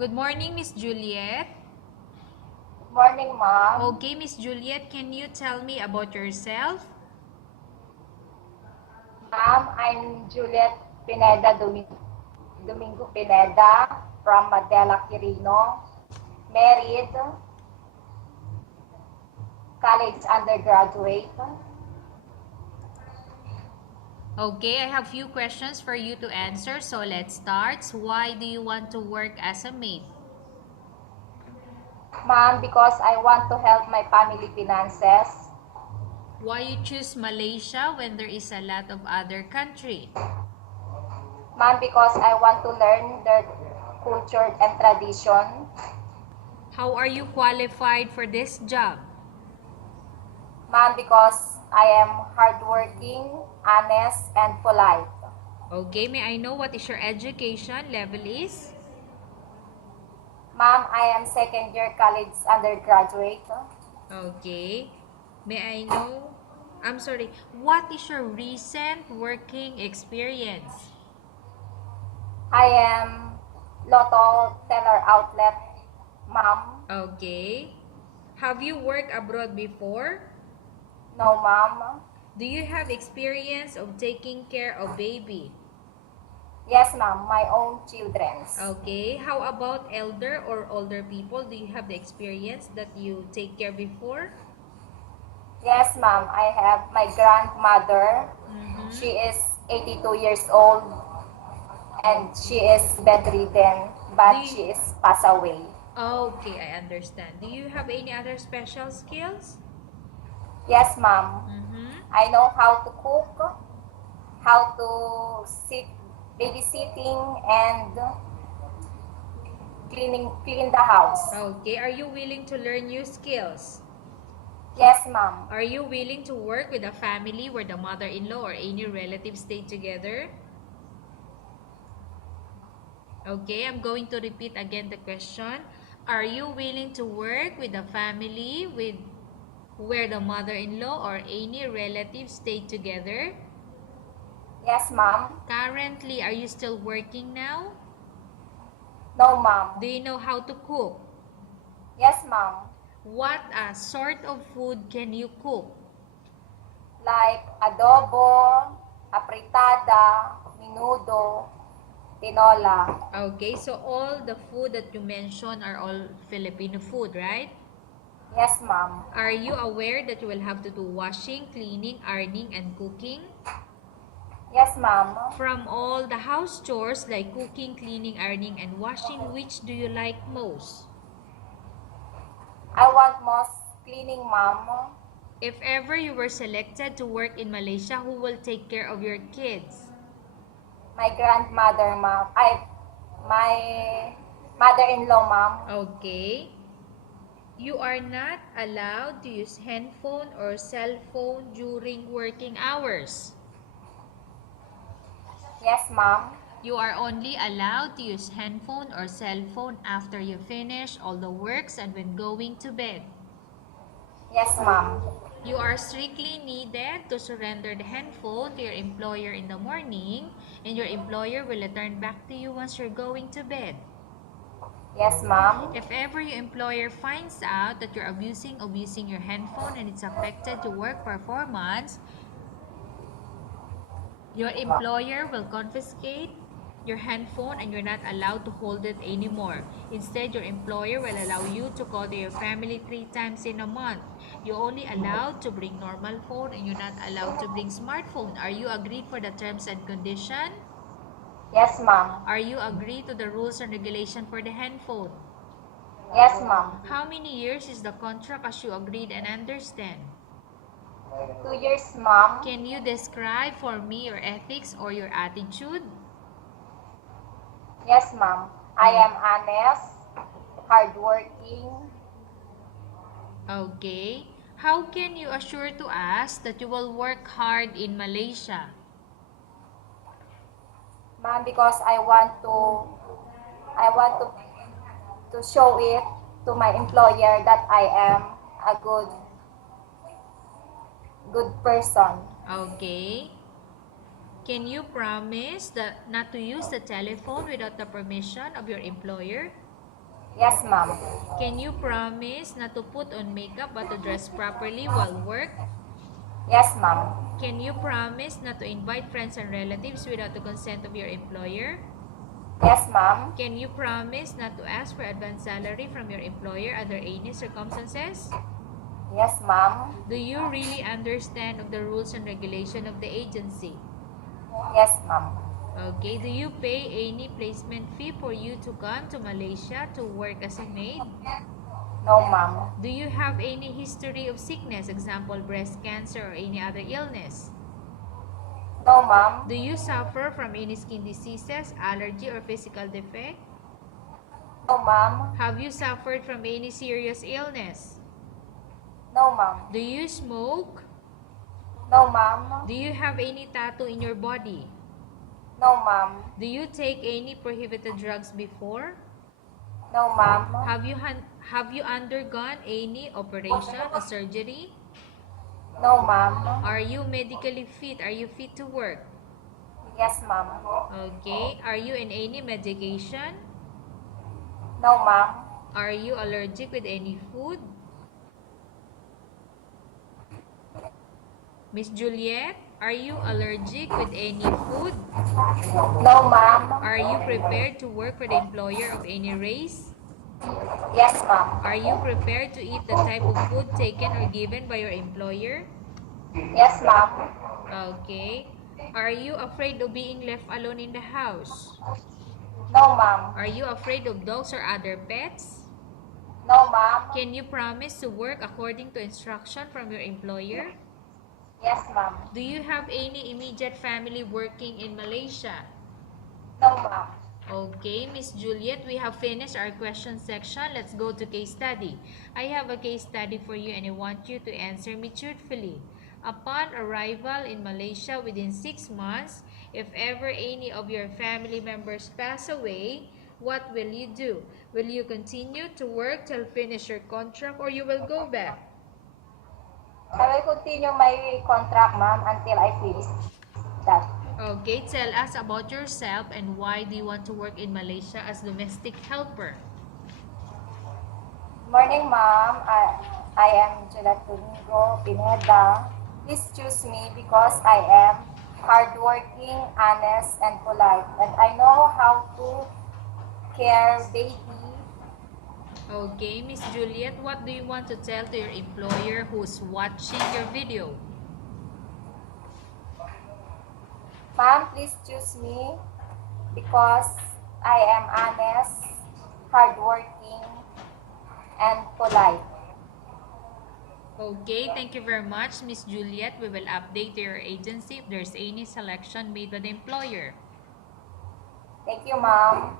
Good morning, Miss Juliet. Morning, ma'am. Okay, Miss Juliet, can you tell me about yourself? Ma'am, I'm Juliet Pineda Domingo Pineda from Madela, Quirino. Married, college undergraduate. Okay, I have few questions for you to answer, so let's start. Why do you want to work as a maid? Ma'am, because I want to help my family finances. Why you choose Malaysia when there is a lot of other country? Ma'am, because I want to learn their culture and tradition. How are you qualified for this job? Ma'am, because I am hardworking, honest, and polite. Okay, may I know what is your education level is? Ma'am, I am second year college undergraduate. Okay, may I know, what is your recent working experience? I am Lotto Teller Outlet, ma'am. Okay, have you worked abroad before? No, ma'am. Do you have experience of taking care of baby? Yes, ma'am. My own children's. Okay, how about elder or older people? Do you have the experience that you take care before? Yes, ma'am. I have my grandmother. She Mm-hmm. is 82 years old and she is bedridden, but You... she is passed away. Okay, I understand. Do you have any other special skills? Yes, ma'am. Mm-hmm. I know how to cook, how to sit, babysitting, and clean the house. Okay, are you willing to learn new skills? Yes, ma'am. Are you willing to work with a family where the mother-in-law or any relatives stay together? Okay, I'm going to repeat again the question. Are you willing to work with a family where the mother-in-law or any relatives stay together? Yes, ma'am. Currently, are you still working now? No, ma'am. Do you know how to cook? Yes, ma'am. What sort of food can you cook? Like adobo, apritada, menudo, tinola. Okay, so all the food that you mentioned are all Filipino food, right? Yes, ma'am. Are you aware that you will have to do washing, cleaning, ironing, and cooking? Yes, ma'am. From all the house chores like cooking, cleaning, ironing, and washing, which do you like most? I want most cleaning, ma'am. If ever you were selected to work in Malaysia, who will take care of your kids? My grandmother, ma'am. My mother-in-law, ma'am. Okay. You are not allowed to use handphone or cell phone during working hours. Yes, ma'am. You are only allowed to use handphone or cell phone after you finish all the works and when going to bed. Yes, ma'am. You are strictly needed to surrender the handphone to your employer in the morning, and your employer will return back to you once you're going to bed. Yes, ma'am. If ever your employer finds out that you're abusing of using your handphone and it's affected your work performance, your employer will confiscate your handphone and you're not allowed to hold it anymore. Instead, your employer will allow you to call your family 3 times in a month. You're only allowed to bring normal phone and you're not allowed to bring smartphone. Are you agreed for the terms and condition? Yes, ma'am. Are you agreed to the rules and regulation for the handphone? Yes, ma'am. How many years is the contract as you agreed and understand? 2 years, ma'am. Can you describe for me your ethics or your attitude? Yes, ma'am. I am honest, hardworking. Okay. How can you assure to us that you will work hard in Malaysia? Ma'am, because I want to show it to my employer that I am a good person. Okay. Can you promise that not to use the telephone without the permission of your employer? Yes, ma'am. Can you promise not to put on makeup but to dress properly while work? Yes, ma'am. Can you promise not to invite friends and relatives without the consent of your employer? Yes, ma'am. Can you promise not to ask for advance salary from your employer under any circumstances? Yes, ma'am. Do you really understand of the rules and regulation of the agency? Yes, ma'am. Okay, do you pay any placement fee for you to come to Malaysia to work as a maid? No, ma'am. Do you have any history of sickness, example breast cancer or any other illness? No, ma'am. Do you suffer from any skin diseases, allergy or physical defect? No, ma'am. Have you suffered from any serious illness? No, ma'am. Do you smoke? No, ma'am. Do you have any tattoo in your body? No, ma'am. Do you take any prohibited drugs before? No, ma'am. Have you undergone any operation or surgery? No, ma'am. Are you medically fit? Are you fit to work? Yes, ma'am. Okay. Are you in any medication? No, ma'am. Are you allergic with any food? Miss Juliet, are you allergic with any food? No, ma'am. Are you prepared to work for the employer of any race? Yes, ma'am. Are you prepared to eat the type of food taken or given by your employer? Yes, ma'am. Okay. Are you afraid of being left alone in the house? No, ma'am. Are you afraid of dogs or other pets? No, ma'am. Can you promise to work according to instruction from your employer? Yes, ma'am. Do you have any immediate family working in Malaysia? No, ma'am. Okay, Miss Juliet, we have finished our question section. Let's go to case study. I have a case study for you and I want you to answer me truthfully. Upon arrival in Malaysia within 6 months, if ever any of your family members pass away, what will you do? Will you continue to work till finish your contract or you will go back? I will continue my contract, ma'am, until I finish that. Okay, tell us about yourself and why do you want to work in Malaysia as domestic helper? Morning, ma'am. I am Juliet Domingo Pineda. Please choose me because I am hardworking, honest, and polite. And I know how to care baby. Okay, Miss Juliet, what do you want to tell to your employer who's watching your video? Ma'am, please choose me because I am honest, hardworking, and polite. Okay, thank you very much, Miss Juliet. We will update your agency if there's any selection made by the employer. Thank you, ma'am.